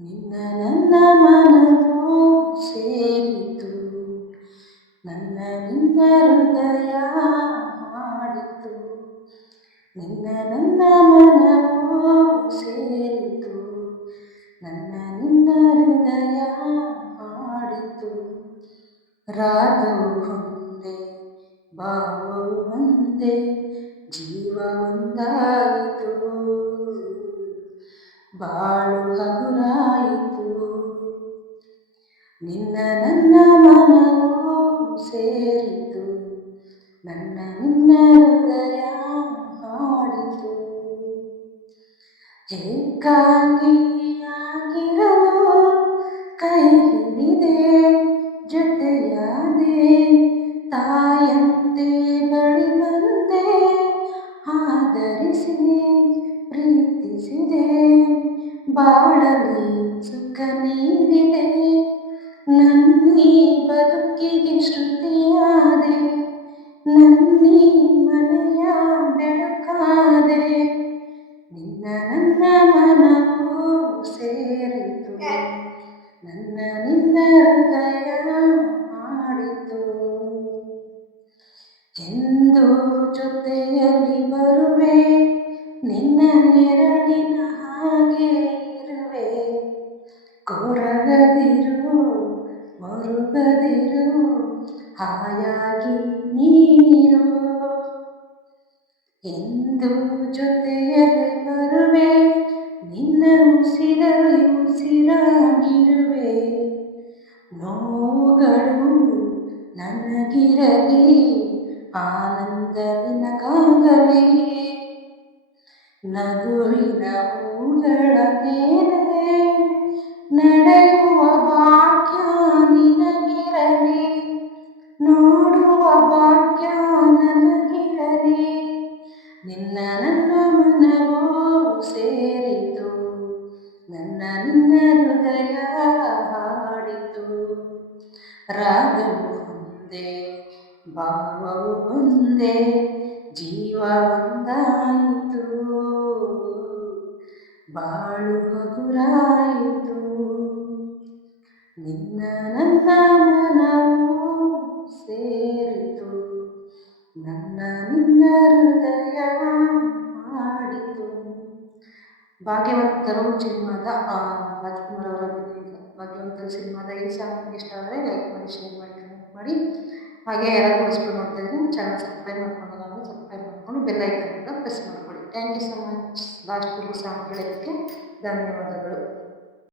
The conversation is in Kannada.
ನಿನ್ನ ನನ್ನ ಮನವು ಸೇರಿತು, ನನ್ನ ನಿನ್ನ ಹೃದಯ ಹಾಡಿತು. ನಿನ್ನ ನನ್ನ ಮನವು ಸೇರಿತು, ನನ್ನ ನಿನ್ನ ಹೃದಯ ಹಾಡಿತು. ರಾಗವು ಒಂದೇ, ಭಾವವು ಒಂದೇ, ಜೀವ ಒಂದಾಯಿತು. ಬಾಳು ಹಗುರಾಯಿತು. ನಿನ್ನ ನನ್ನ ಮನವು ಸೇರಿತು, ನನ್ನ ನಿನ್ನ ಹೃದಯ ಹಾಡಿತು. ಏಕಾಂಗಿಯಾಗಿರಲು ಕೈ ಹಿಡಿದೆ, ಜೊತೆಯಾದೆ, ತಾಯಂತೆ ಬಳಿ ಬಂದೆ, ಆದರಿಸಿ ಪ್ರೀತಿಸಿದೆ. ಬಾಳಲಿ ಸುಖ ನೀಡಿದೆ, ನನ್ನೀ ಬದುಕಿಗೆ ಶ್ರುತಿಯಾದೆ, ನನ್ನೀ ಮನೆಯ ಬೆಳಕಾದೆ. ನಿನ್ನ ನನ್ನ ಮನವು ಸೇರಿತು, ನನ್ನ ನಿನ್ನ ಹೃದಯ ಹಾಡಿತು. ಎಂದು ಜೊತೆಯಲ್ಲಿ ಬರುವೆ, ನಿನ್ನ ನೆರಳಿನ ಹಾಗೆ ಇರುವೆ. ಕೊರಗದಿರು, ಮರುಗದಿರು, ಹಾಯಾಗಿ ನೀನಿರು. ಎಂದು ಜೊತೆಯಲ್ಲಿ ಬರುವೆ, ನಿನ್ನ ಉಸಿರಲ್ಲಿ ಉಸಿರಾಗಿರುವೆ. ನೋವುಗಳು ನನಗಿರಲಿ, ಆನಂದ ನಿನಗಾಗಲಿ. ನಗುವಿನ ಹೂಗಳ ಮೇಲೆ ನಡೆಯುವ ಭಾಗ್ಯ ನಿನಗಿರಲಿ, ನೋಡುವ ಭಾಗ್ಯ ನನಗಿರಲಿ. ನಿನ್ನ ನನ್ನ ಮನವು ಸೇರಿತು, ನನ್ನ ನಿನ್ನ ಹೃದಯ ಹಾಡಿತು. ರಾಗವು ಒಂದೇ, ಭಾವವು ಒಂದೇ, ಜೀವ ಒಂದಾಯಿತು. ಬಾಳು ಹಗುರಾಯಿತು. ನಿನ್ನ ನನ್ನ ಮನವು ಸೇರಿತು, ನನ್ನ ನಿನ್ನ ಹೃದಯ ಹಾಡಿತು. ಭಾಗ್ಯವಂತರು ಸಿನಿಮಾದ ರಾಜ್ಕುಮಾರ್ ಅವರ ಅಭಿನಯದ ಭಾಗ್ಯವಂತರು ಸಿನಿಮಾದ ಈ ಸಾಂಗ್ ನಿಮಗೆ ಇಷ್ಟ ಆದರೆ ಲೈಕ್ ಮಾಡಿ, ಶೇರ್ ಮಾಡಿ, ಕಮೆಂಟ್ ಮಾಡಿ. ಹಾಗೆ ಯಾರಾದರೂ ಹೊಸಬರು ನೋಡ್ತಾ ಇದ್ರೆ ಚಾನಲ್ ಸಬ್ಸ್ಕ್ರೈಬ್ ಮಾಡ್ಕೊಂಡು ಸಬ್ಸ್ಕ್ರೈಬ್ ಮಾಡಿಕೊಂಡು ಬೆಲ್ ಐಕನ್ ಕೂಡ ಪ್ರೆಸ್ ಮಾಡಿಕೊಳ್ಳಿ. Thank you so much. ಲಾಸ್ಟ್ವರೆಗೂ ಸಾಂಗ್ ಕೇಳೋದಕ್ಕೆ ಧನ್ಯವಾದಗಳು.